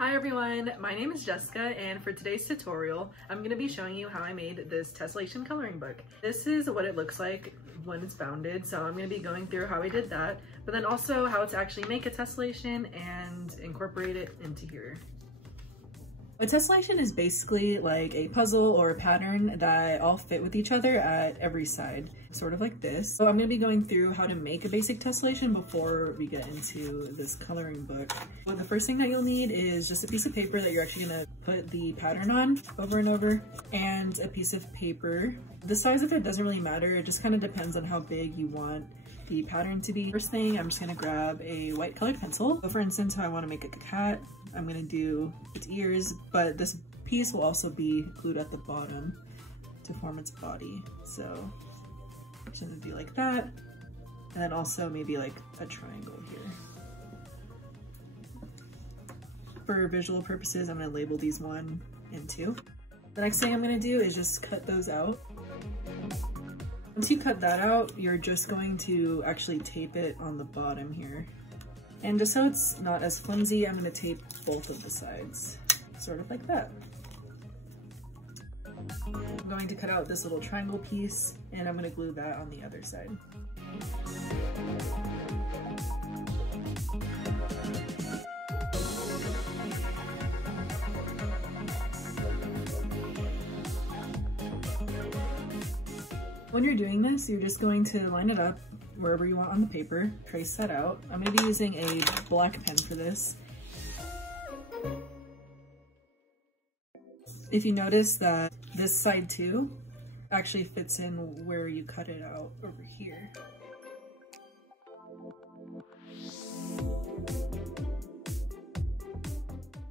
Hi everyone, my name is Jessica, and for today's tutorial, I'm going to be showing you how I made this tessellation coloring book. This is what it looks like when it's bounded, so I'm going to be going through how I did that, but then also how to actually make a tessellation and incorporate it into here. A tessellation is basically like a puzzle or a pattern that all fit with each other at every side, sort of like this. So I'm going to be going through how to make a basic tessellation before we get into this coloring book. Well, the first thing that you'll need is just a piece of paper that you're actually going to put the pattern on over and over, and a piece of paper. The size of it doesn't really matter, it just kind of depends on how big you want the pattern to be. First thing, I'm just going to grab a white colored pencil. So for instance, if I want to make a cat, I'm going to do its ears, but this piece will also be glued at the bottom to form its body. So I'm just going to do like that, and then also maybe like a triangle here. For visual purposes, I'm going to label these 1 and 2. The next thing I'm going to do is just cut those out. Once you cut that out, you're just going to actually tape it on the bottom here. And just so it's not as flimsy, I'm going to tape both of the sides, sort of like that. I'm going to cut out this little triangle piece, and I'm going to glue that on the other side. When you're doing this, you're just going to line it up wherever you want on the paper, trace that out. I'm going to be using a black pen for this. If you notice that this side too actually fits in where you cut it out over here.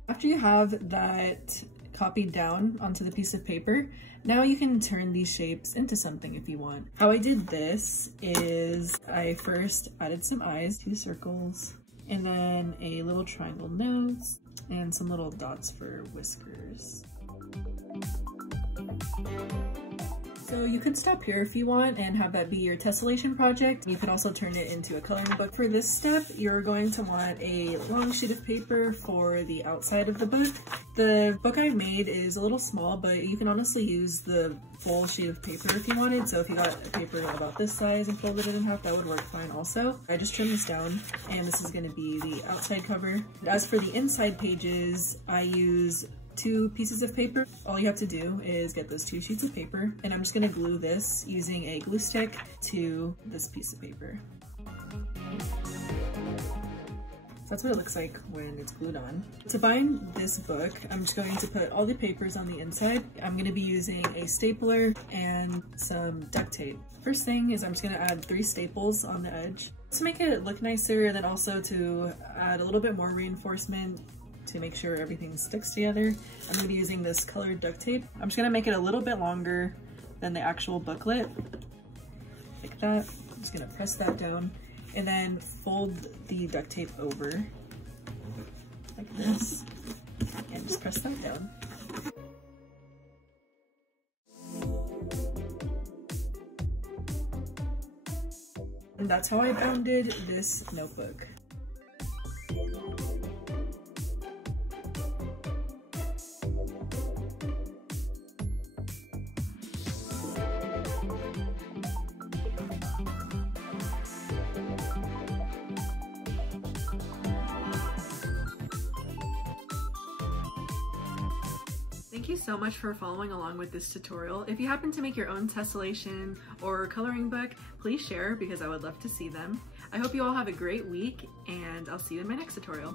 After you have that copied down onto the piece of paper, now you can turn these shapes into something if you want. How I did this is I first added some eyes, 2 circles, and then a little triangle nose, and some little dots for whiskers. So you could stop here if you want and have that be your tessellation project. You could also turn it into a coloring book. For this step, you're going to want a long sheet of paper for the outside of the book. The book I made is a little small, but you can honestly use the full sheet of paper if you wanted. So if you got a paper about this size and folded it in half, that would work fine also. I just trimmed this down, and this is going to be the outside cover. As for the inside pages, I use 2 pieces of paper. All you have to do is get those 2 sheets of paper, and I'm just going to glue this using a glue stick to this piece of paper. So that's what it looks like when it's glued on. To bind this book, I'm just going to put all the papers on the inside. I'm going to be using a stapler and some duct tape. First thing is I'm just going to add 3 staples on the edge to make it look nicer, and then also to add a little bit more reinforcement to make sure everything sticks together. I'm going to be using this colored duct tape. I'm just going to make it a little bit longer than the actual booklet, like that. I'm just going to press that down and then fold the duct tape over like this and just press that down. And that's how I bounded this notebook. Thank you so much for following along with this tutorial. If you happen to make your own tessellation or coloring book, please share because I would love to see them. I hope you all have a great week, and I'll see you in my next tutorial.